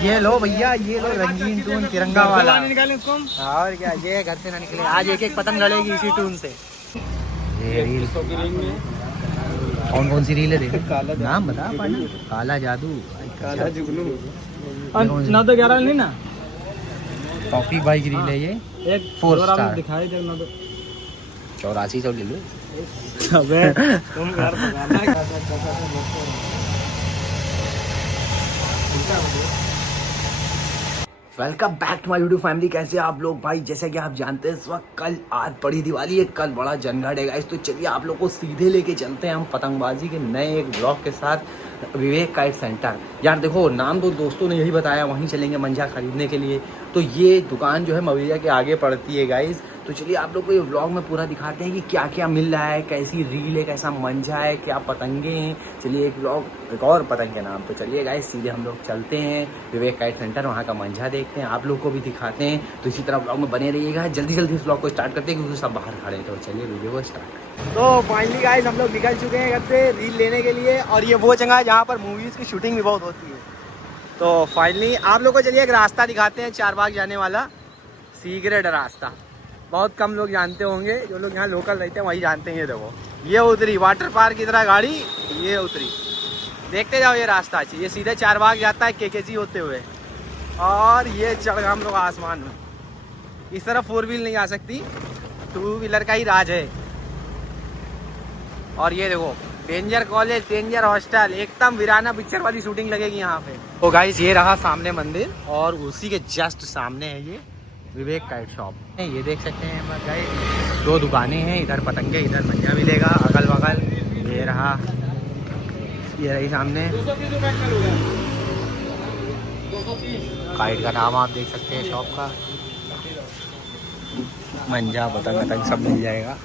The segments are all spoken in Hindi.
ये लो भैया, ये लो रंगीन टून तिरंगा वाला। और क्या, ये घर से ना निकले आज, एक एक पतंग लड़ेगी इसी टून से। ये रील कौन कौन सी रील है देख, नाम बता पाना। काला जादू, काला जुगनू, 9 तो 11 नहीं ना। कॉफी बाइक रील है ये, एक 4 स्टार दिखाई दे 8400 ले लो। अबे तुम घर पकाना। Welcome back to my YouTube family. कैसे आप लोग भाई? जैसे कि आप जानते हैं इस वक्त कल आज बड़ी दिवाली है, कल बड़ा जनगढ़ है गाइस। तो चलिए आप लोग को सीधे लेके चलते हैं हम पतंगबाजी के नए एक ब्लॉग के साथ विवेक काइट सेंटर। यार देखो, नाम तो दोस्तों ने यही बताया, वहीं चलेंगे मंजा खरीदने के लिए। तो ये दुकान जो है मवैया के आगे पड़ती है गाइस। तो चलिए आप लोग को ये व्लॉग में पूरा दिखाते हैं कि क्या क्या मिल रहा है, कैसी रील है, कैसा मंजा है, क्या पतंगे हैं। चलिए एक व्लॉग एक और पतंग के नाम। तो चलिए गाइस सीधे हम लोग चलते हैं विवेक काइट सेंटर, वहाँ का मंजा देखते हैं, आप लोग को भी दिखाते हैं। तो इसी तरह व्लॉग में बने रहिएगा। जल्दी जल्दी इस व्लॉग को स्टार्ट करते हैं क्योंकि सब बाहर खड़े हैं। तो चलिए वीडियो को स्टार्ट। तो फाइनली गाइस हम लोग निकल चुके हैं घर से रील लेने के लिए, और ये वो जगह है जहाँ पर मूवीज़ की शूटिंग भी बहुत होती है। तो फाइनली आप लोग को चलिए एक रास्ता दिखाते हैं, चारबाग जाने वाला सीक्रेट रास्ता। बहुत कम लोग जानते होंगे, जो लोग यहाँ लोकल रहते हैं वही जानते हैं। ये देखो, ये उतरी वाटर पार्क की तरह गाड़ी, ये उतरी, देखते जाओ ये रास्ता। ये सीधे चारबाग जाता है केकेजी होते हुए, और ये चढ़ गए हम लोग आसमान में। इस तरफ 4 व्हील नहीं आ सकती, 2 व्हीलर का ही राज है। और ये देखो डेंजर कॉलेज, डेंजर हॉस्टल, एकदम वीराना पिक्चर वाली शूटिंग लगेगी यहाँ पे। तो गाइस ये रहा सामने मंदिर, और उसी के जस्ट सामने है ये विवेक काइट शॉप। ये देख सकते हैं गाइस, 2 दुकानें हैं, इधर पतंगे, इधर मंजा मिलेगा। अगल बगल ये रहा, ये रही सामने काइट का नाम आप देख सकते हैं शॉप का। मंजा पतंग पतंग सब मिल जाएगा।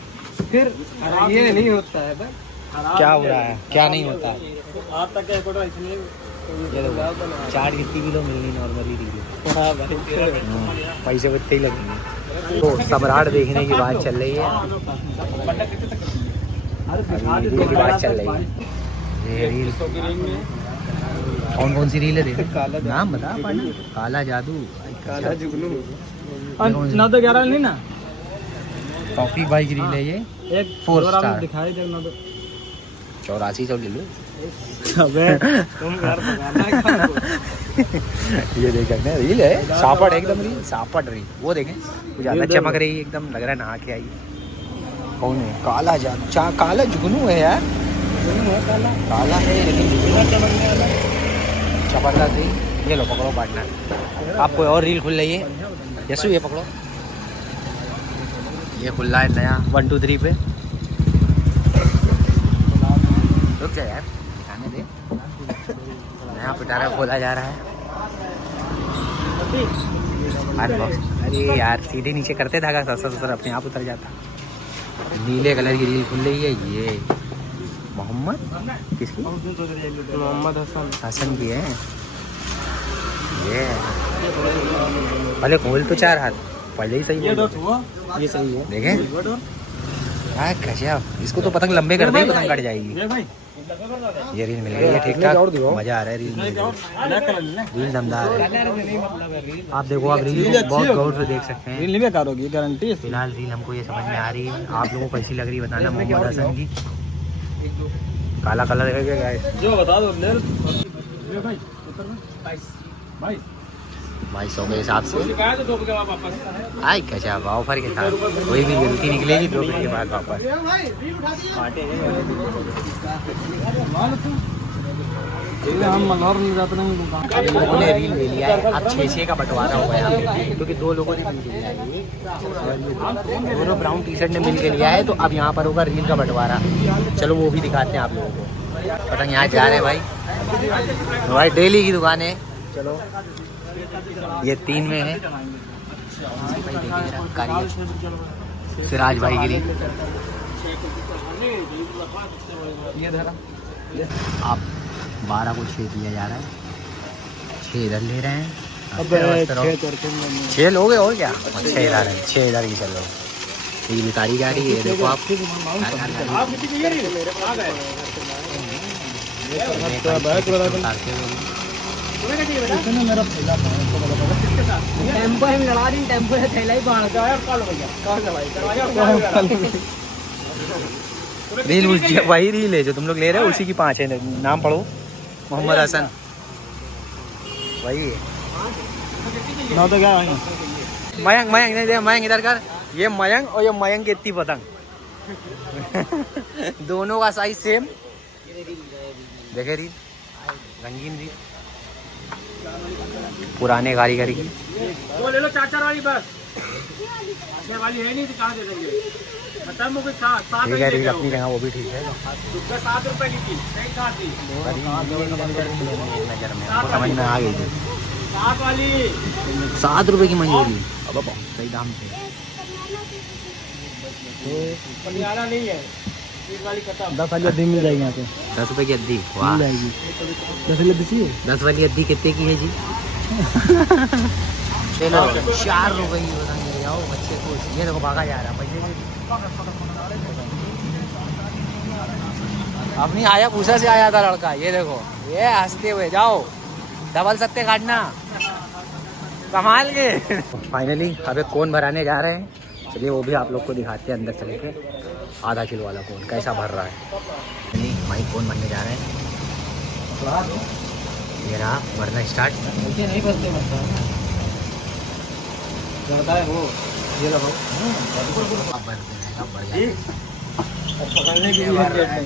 फिर ये नहीं होता है था? क्या हो रहा है, क्या नहीं होता है? आप तक क्या फोटो इसलिए चाट कितनी किलो मिलनी नॉर्मली रील? पैसे बत्ते ही लगेंगे। तो सम्राट देखने की बात चल रही है, रील की बात चल रही है। ये रील कौन कौन सी रील है देख, नाम बता पाना। काला जादू, काला जुगनू, 9 तो 11 नहीं ना। कॉफी बाइक रील है ये, एक 4 स्टार दिखाई दे 8400 ले लो। अबे तुम घर पकाना। ये देख सकते हैं रील है, सापट एकदम रील, सापट रील। वो देखें ज़्यादा चमक रही है, एकदम लग रहा है नहा के आई। कौन है? काला जादू, काला जुगनू है यार, काला है लेकिन जुगनू चमकने वाला, जबरदस्त रील। ये लो पकड़ो पार्टनर, आपको और रील खुल रही है। यशु ये पकड़ो, ये खुल रहा है नया 1 2 3 पे। रुक जा यार, आने दे। नया पिटारा खोला जा रहा है। अरे यार सीधे नीचे करते धागा, ससुर अपने आप उतर जाता। नीले कलर की रील खुल रही है। ये मोहम्मद किसकी? मोहम्मद हसन की है ये। पहले खोल तो 4 हाथ, पहले ही सही है। ये सही है, देखें हाँ गजब। इसको तो पतंग लंबे कर दे, पतंग कट जाएगी। ये रील मिल गई है ठीक ठाक, मजा आ रहा है रील में। रील दमदार है। आप देखो, आप रील को बहुत गौर से देख सकते हैं। रील बेकार होगी गारंटी। फिलहाल रील हमको ये समझ में आ रही है, आप लोगों को कैसी लग रही है बताना। मोहम्मद हसन की काला कलर है जो बता दो भाई। 2200 के हिसाब से। आई क्या ऑफर के साथ कोई भी गलती निकलेगी 2 मिनट के बाद वापस। अब लोगों ने रील ले लिया है, अब 6-6 का बंटवारा हुआ है यहाँ पे, क्योंकि 2 लोगों ने रील लिया है। दोनों ब्राउन टी शर्ट ने मिल के लिया है, तो अब यहाँ पर होगा रील का बंटवारा। चलो वो भी दिखाते हैं आप लोगों को। पतंग यहाँ जा रहे हैं भाई डेली की दुकान है। चलो ये 3 में है, सिराज भाई गिरी। आप 12 को 6 दिया जा रहा है, 6 इधर ले रहे हैं। 6 लोग हैं और क्या, 6 इधर है, 6 इधर की चल रहा है। ये उतारी जा रही है, देखो आप। इतने मेरा थैला टेम्पो हम लड़ा रही टेम्पो से थैला ही बांध का है कल भैया कल भाई रील वही रील है जो तुम लोग ले रहे हो, उसी की 5 है। नाम पढ़ो, मोहम्मद हसन, वही है। ना तो क्या है मयंक, मयंक नहीं दे, मयंक इधर कर। ये मयंक और ये मयंक की इतनी पतंग दोनों का साइज सेम। देखे रील, रंगीन रील, पुराने कारीगर की। वो ले लो 4-4 वाली बस, ये वाली है नहीं तो कहाँ दे देंगे, मतलब मुझे 7 ठीक है रील अपनी जगह, वो भी ठीक है। 7 रुपए की थी, सही कहा थी नजर में हमको समझ में आ गई थी। 7 वाली 7 रुपए की मंजूरी, अब सही दाम थे। पटियाला नहीं है, 20 वाली खत्म। 10 वाली अद्धी मिल जाएगी यहाँ पे, 10 रुपए की अद्धी, वाह। 10 वाली अद्धी चाहिए। 10 वाली अद्धी कितने की है जी? चलो 4 रुपए की बताएंगे, ले जाओ बच्चे को। ये देखो भागा जा रहा है पैसे। अपनी आया भूसा से आया था लड़का, ये देखो, ये हंसते हुए। जाओ डबल सत्ते काटना, कमाल के। फाइनली अबे कौन भराने जा रहे हैं, चलिए वो भी आप लोग को दिखाते हैं अंदर चले के। आधा किलो वाला कौन कैसा भर रहा है। नहीं भाई कौन भरने जा रहे हैं, ये रहा भरना स्टार्ट। नहीं बसते लगता है वो, ये लगाओ अब भर देना, अब भर जाएगा। पकड़ने की भी झंझट नहीं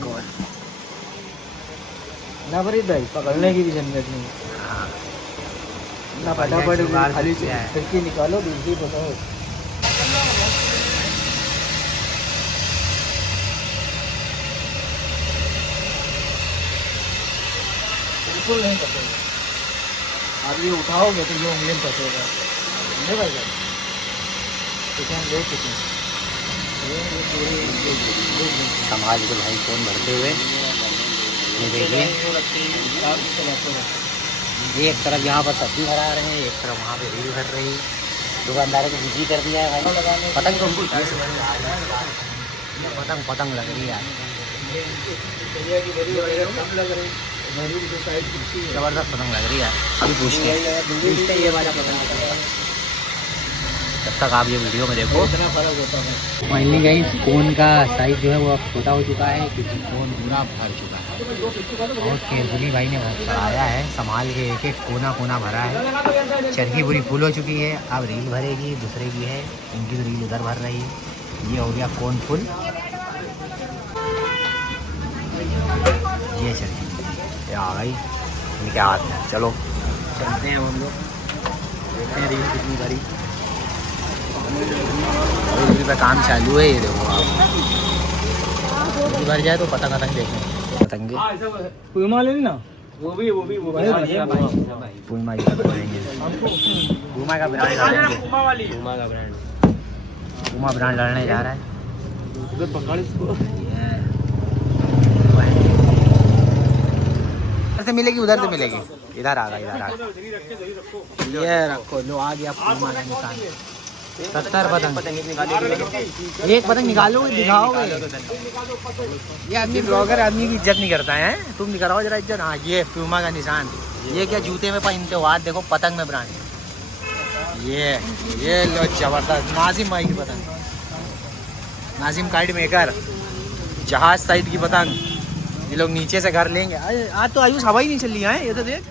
ना फरीद भाई, पकड़ने की भी झंझट नहीं हाँ। ना, फटाफट खाली खिड़की निकालो, दूसरी बताओ। बिल्कुल नहीं पकड़ेगा, आप ये उठाओगे तो ये उंगली पकड़ेगा, समझे भाई साहब? ठीक है, हम देख चुके हैं। समाज के भाई कौन भरते हुए, ये देखिए। एक तरफ यहाँ पर सब्जी भरा रहे हैं, एक तरफ वहाँ पे रील भर रही। दुकानदारों को बिजी कर दिया है भाई। पतंग तो पतंग पतंग लग रही है, जबरदस्त पतंग लग रही है। अभी पूछते हैं ये वाला पतंग, तब तक आप ये वीडियो में देखो। फाइनली गाइस कोन का साइज जो है वो अब छोटा हो चुका है, क्योंकि कोन पूरा भर चुका है। बहुत केयरफुली भाई ने भराया है, संभाल के एक एक कोना कोना भरा है। चरखी पूरी फुल हो चुकी है, अब रील भरेगी, दूसरे की है, इनकी तो रील उधर भर रही है। ये हो गया कोन फुल, ये चरखी आ गई इनके हाथ में। चलो चलते हैं हम लोग, देखते हैं रील कितनी भरी। रील पे काम चालू है, ये देखो आप। रील भर जाए तो पतंग पतंग देखें, पतंगे पूमा ले ना, वो भी पूमा पूमा का ब्रांड डालेंगे। पूमा ब्रांड लड़ने जा रहा है। उधर से मिलेगी, उधर से मिलेगी, इधर आ गया, इधर आ गया। ये रखो, लो आ गया पूमा का निशान। 70 पतंग, एक पतंग निकालोगे दिखाओगे। ये आदमी ब्लॉगर आदमी की इज्जत नहीं करता है, तुम दिखाओ जरा इज्जत। हाँ ये पूमा का निशान, ये क्या जूते में पहनते हो, हाथ देखो पतंग में ब्रांड। ये लो जबरदस्त नाजिम भाई की पतंग, नाजिम काइट मेकर, जहाज साइड की पतंग। ये लोग नीचे से घर लेंगे। आज तो आयुष हवा ही नहीं चल रही है, ये तो देख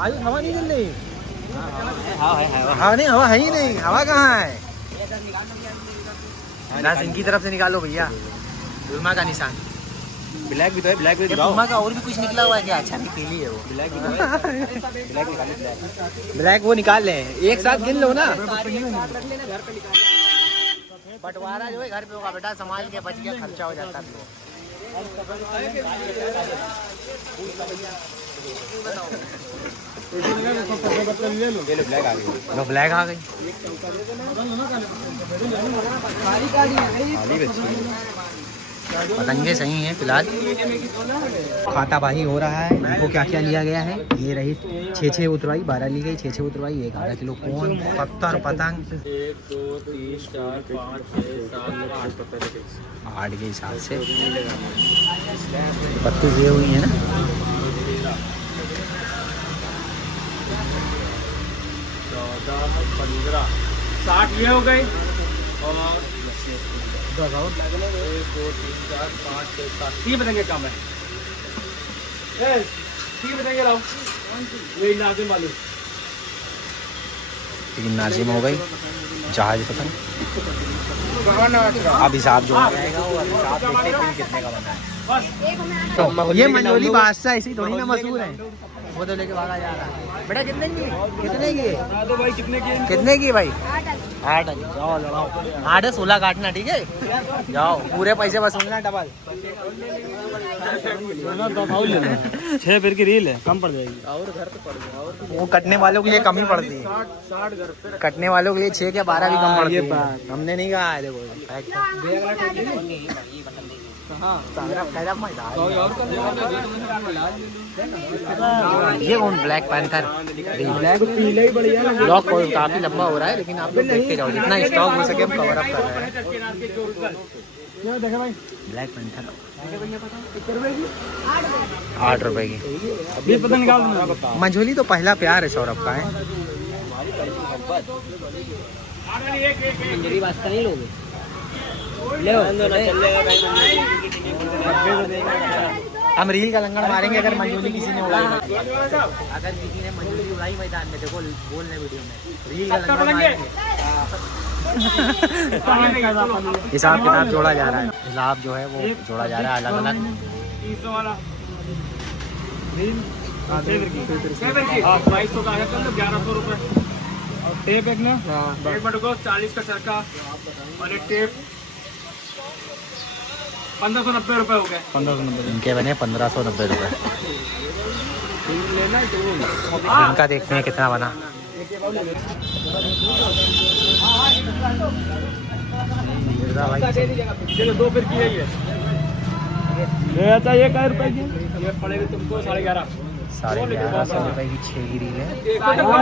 आयुष हवा नहीं चल रही। हाँ नहीं, हवा है ही नहीं, हवा कहाँ है। ना इनकी तरफ से निकालो भैया, पूमा का निशान। ब्लैक भी तो है, ब्लैक भी पूमा का और भी कुछ निकला हुआ है क्या? अच्छा निकली है वो, ब्लैक भी तो है। ब्लैक वो निकाल ले, एक साथ गिन लो ना। बंटवारा जो है घर पे होगा बेटा, संभाल के, बच गया खर्चा हो जाता है। ब्लैक आ गई, लो ब्लैक आ गई। पतंगे सही हैं फिलहाल। खाताबाही हो रहा है। इनको क्या क्या लिया गया है, ये रही 6 उतरवाई, 12 ली गई, 6 उतरवाई, एक आधा किलो कोन, 70 पतंग, 1 2 3 4 5 6 7 8 पतंग, 8 के हिसाब से पत्ती ये हुई है ना। 15 60 ये हो गए और 1 2 3 4 5 6 7 3 बनेंगे कम है 3 बनेंगे लाओ ये नाजिम वाले 3 नाजिम हो गई जहाज पतंग। अब हिसाब जो जाएगा वो हिसाब देखते हैं कितने का बना है। तो ये मंजोली बादशाह ऐसी थोड़ी ना मशहूर है, वो तो लेके भागा जा रहा है। बेटा कितने की तो भाई कितने की भाई 8 जाओ लड़ाओ 8 है 16 काटना ठीक है, जाओ पूरे पैसे वसूलना डबल। 6 फिर की रील है कम पड़ जाएगी और घर पे पड़ जाएगा वो कटने वालों के लिए कम ही पड़ती है, 60 घर पे कटने वालों के लिए 6 या 12 भी कम पड़ती है। हमने नहीं कहा है देखो ये कौन ब्लैक पैंथर पीले ही बढ़िया ब्लॉक काफी लंबा हो रहा है, लेकिन आप लोग देखते जाओ जितना स्टॉक हो सके हम कवर अप कर रहे हैं। ब्लैक पैंथर 8 रुपए की। अभी पता निकाल दूंगा। मंझोली तो पहला प्यार है सौरभ का है। नहीं लोगे हम रील का लंगड़ मारेंगे अगर मंजूरी किसी ने उड़ाई, अगर किसी ने मंजूरी उड़ाई मैदान में देखो बोलने वीडियो में रील का लंगड़ मारेंगे। हिसाब किताब जोड़ा जा रहा है, हिसाब जो है वो जोड़ा जा रहा है अलग अलग। 2200 का है तो 1100 रुपए और टेप एक ना 40 का सरका और एक टेप 1590 रुपए हो गए। 1590 इनके बने 1590 रुपए। इनका देखते हैं कितना बना। चलो 2 फिर की है ये अच्छा ये क्या रुपए की ये पड़ेगा तुमको 11.5 1150 रुपए की 6 की रील है।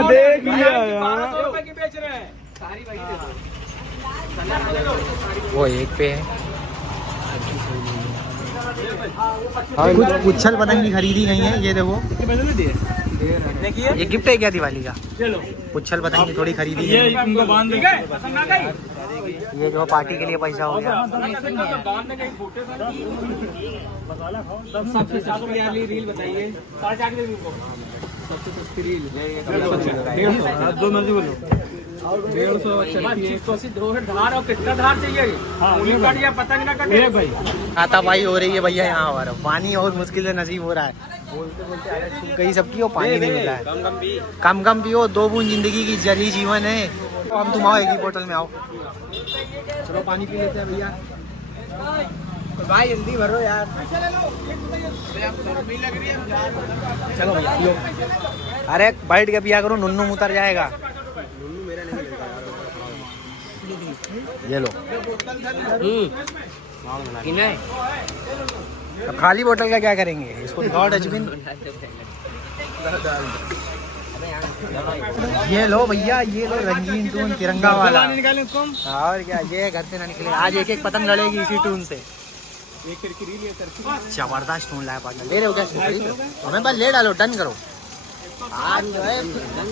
देख लिया यार 1200 रुपए की बेच रहे हैं सारी वो एक पे है। कुछ उछल पतंग की खरीदी नहीं है, ये देखो ये गिफ्ट है क्या दिवाली का। चलो उछल पतंग की थोड़ी खरीदी ये है, इनको बांध देंगे पसंद आ गई ये जो पार्टी के लिए पैसा हो गया। बांध देंगे फोटो सबसे सस्ती वाली रील बताइए 4.5 की रील को सबसे सस्ती रील 150 जो मर्जी बोलो 150 धार और कितना धार चाहिए पतंग ना कटे भाई। हाथापाई हो रही है भैया यहाँ और पानी और मुश्किल से नसीब हो रहा है। बोलते बोलते आदत छूट गई सबकी, वो पानी नहीं मिला है। कम पियो, 2 बूंद जिंदगी की जरी जीवन है। अब तुम आओ एक ही बोतल में आओ, चलो पानी पी लेते हैं भैया। भाई जल्दी भरो यार, चलो भैया पियो। अरे बैठ के पिया करो, नुन्नू उतर जाएगा। ये लो अब खाली बोतल का क्या करेंगे, इसको दिखाओ डस्टबिन। ये लो भैया, ये लो रंगीन टून तिरंगा वाला। और क्या, ये घर से ना निकले। आज एक एक पतंग लड़ेगी इसी टून से। जबरदस्त टून लाया पार्टनर। ले रहे हो क्या इसको, खरीद लो हमें, बस ले डालो, डन करो। आज जो है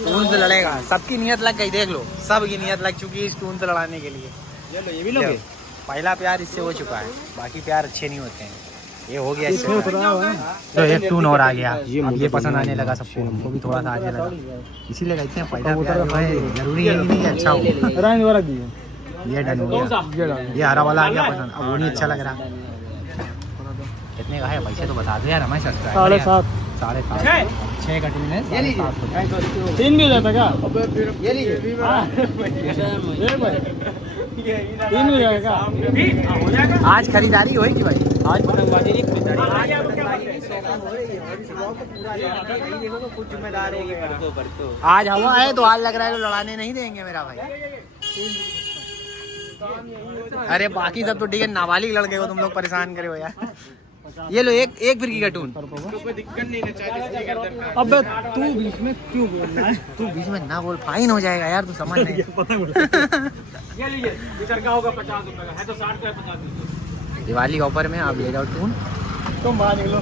टून से लड़ेगा, सबकी नियत लग गई, देख लो सबकी नियत लग चुकी है इस टून से लड़ाने के लिए। ये भी लोगे, पहला प्यार इससे हो चुका है, बाकी प्यार अच्छे नहीं होते हैं। ये हो गया इससे तो एक टून और आ गया। अब ये पसंद आने लगा सबको, हमको भी थोड़ा सा आने लगा, इसीलिए कहते हैं पहला प्यार जो है जरूरी है कि नहीं अच्छा हो। ये डन हो गया, ये हरा वाला आ गया पसंद। अब वो नहीं अच्छा लग रहा। कितने का है, पैसे तो बता दो यार हमें। 7.5 6 का टून है, 7.5 3 भी हो जाता क्या? ये लीजिए 3 हो जाएगा हो जाएगा। आज खरीदारी होगी भाई, आज पतंगबाजी नहीं कुछ जिम्मेदार होगी। आज हवा है तो आज लग रहा है तो लड़ाने नहीं देंगे मेरा भाई। अरे बाकी सब तो ठीक है, नाबालिग लड़के को तुम लोग परेशान करे हो यार। ये लो एक फिरकी का टून। अब तू बीच में क्यों बोल रहा है? तू बीच में ना बोल, फाइन हो जाएगा यार, तू समझ नहीं। ये लीजिए लीटर का होगा 50 रुपए का है तो 60 का 50। दिवाली ऑफर में आप ले जाओ टून। तुम बाहर निकलो,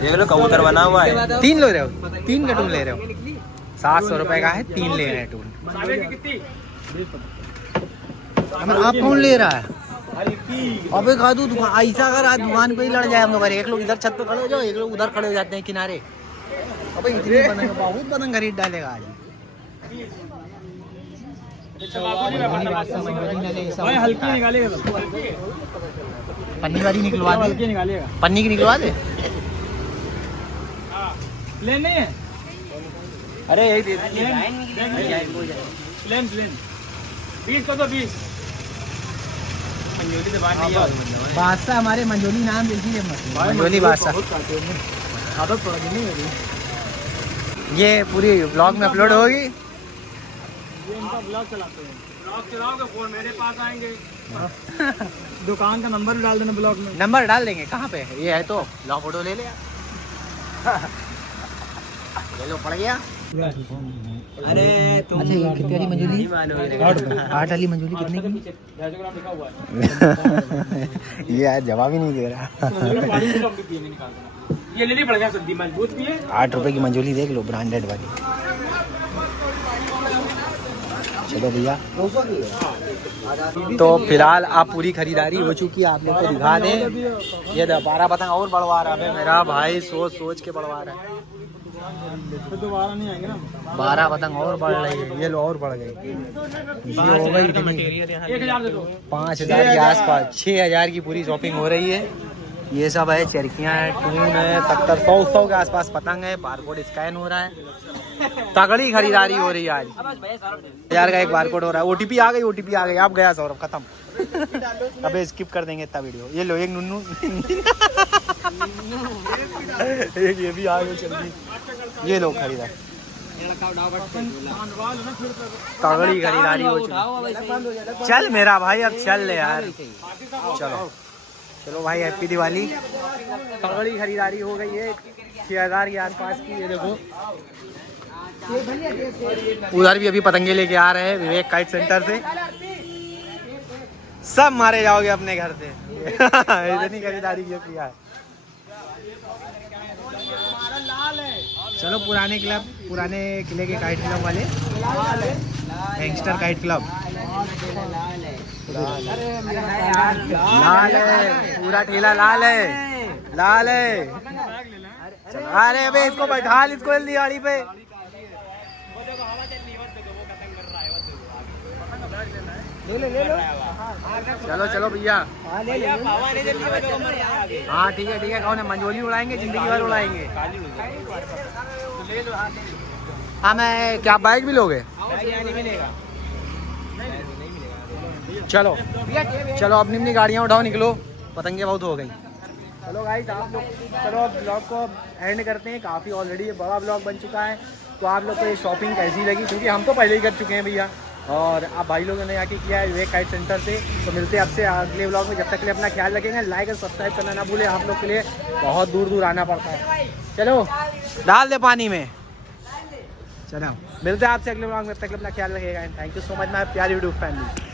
देख लो कबूतर बना हुआ है। 3 ले रहे हो, 3 का टून ले रहे हो। 700 रुपए का है, 3 ले रहे हैं टूल। सावे की कितनी? आप कौन ले रहा है? अबे खादू दुकान ऐसा अगर आज दुकान पे ही लड़ जाए हम लोग, एक लोग इधर छत पे खड़े हो जाओ, एक लोग उधर खड़े हो जाते हैं किनारे। अबे इतनी पतंग बहुत पतंग खरीद डालेगा आज। भाई हल्की निकालेगा, पन्नी वाली निकलवा दे, हल्की निकालेगा। पन्नी की निकलवा दे। प्लेन नहीं है? अरे यही दे प्लेन 20 को तो 20 मंजोली दबा दी है। बादशाह हमारे मंजोली नाम देखिए, मंजोली बादशाह। आदत पड़ गई नहीं मेरी। ये पूरी ब्लॉग में अपलोड होगी। ये इनका ब्लॉग चलाते हैं। ब्लॉग चलाओगे फोन मेरे पास आएंगे। दुकान का नंबर भी डाल देना ब्लॉग में। नंबर डाल देंगे, कहाँ पे है? ये है तो लो फोटो ले ले यार। ले लो, पड़ गया। अरे तुम अच्छा ये कितनी वाली मंजूरी? 8 वाली मंजूरी कितने की? ये यार जवाब ही नहीं दे रहा। ये लेनी पड़ेगा, सब्जी मजबूत भी है। 8 रुपए की मंजूरी देख लो, ब्रांडेड वाली। चलो भैया, तो फिलहाल आप पूरी खरीदारी हो चुकी है, आप लोग को दिखा दें। ये 12 पतंग और बढ़वा रहा है मेरा भाई, सोच सोच के बढ़वा रहा है। तो दोबारा नहीं आएंगे ना। 12 पतंग और बढ़ रही है, ये लो और बढ़ गई। ये हो गई इतनी 1000 दे दो। 5000 के आसपास, 6000 की पूरी शॉपिंग हो रही है। ये सब है, चरखियाँ है, टून है, 70-100 के आसपास पतंग है। बारकोड स्कैन हो रहा है, तगड़ी खरीदारी हो रही है आज। 1000 का एक बारकोड हो रहा है। ओटीपी आ गई, ओटीपी आ गई। आप गया सौरभ, खत्म। अबे स्किप कर देंगे इतना वीडियो। ये लो एक नुन्नू। एक ये भी आ गई, चल गई। ये लो खरीदा, तगड़ी खरीदारी हो चुकी। चल मेरा भाई, अब चल ले यार। चलो चलो भाई, हैप्पी दिवाली। तगड़ी खरीदारी हो गई है, 6000 के आसपास की। ये देखो, उधर भी अभी पतंगे लेके आ रहे हैं विवेक काइट सेंटर से। सब मारे जाओगे अपने घर से। इतनी खरीदारी क्यों किया है? चलो पुराने किले के काइट क्लब वाले, गैंगस्टर काइट क्लब। लाल है, पूरा ठेला लाल है, लाल है। अरे अबे इसको बैठा, इसको जल्दी गाड़ी पे। ले लो। चलो चलो भैया। हाँ ठीक है कौन है? मंजोली उड़ाएंगे, जिंदगी भर उड़ाएंगे। हाँ मैं क्या, बाइक भी लोगे? चलो चलो, अपनी अपनी गाड़ियाँ उठाओ, निकलो, पतंगे बहुत हो गई। चलो गाइस, आप लोग चलो अब ब्लॉग को एंड करते हैं। काफ़ी ऑलरेडी बड़ा ब्लॉग बन चुका है। तो आप लोग को ये शॉपिंग कैसी लगी? क्योंकि हम तो पहले ही कर चुके हैं भैया, और आप भाई लोगों ने आके किया है विवेक काइट सेंटर से। तो मिलते हैं आपसे अगले ब्लॉग में। जब तक के लिए अपना ख्याल रखेंगे, लाइक और सब्सक्राइब करना ना भूलें। आप लोग के लिए बहुत दूर दूर आना पड़ता है। चलो डाल दे पानी में। चलो मिलते हैं आपसे अगले ब्लॉग में, तब तक के लिए अपना ख्याल रखिएगा। Thank you so much my प्यारी यूट्यूब फैमिली।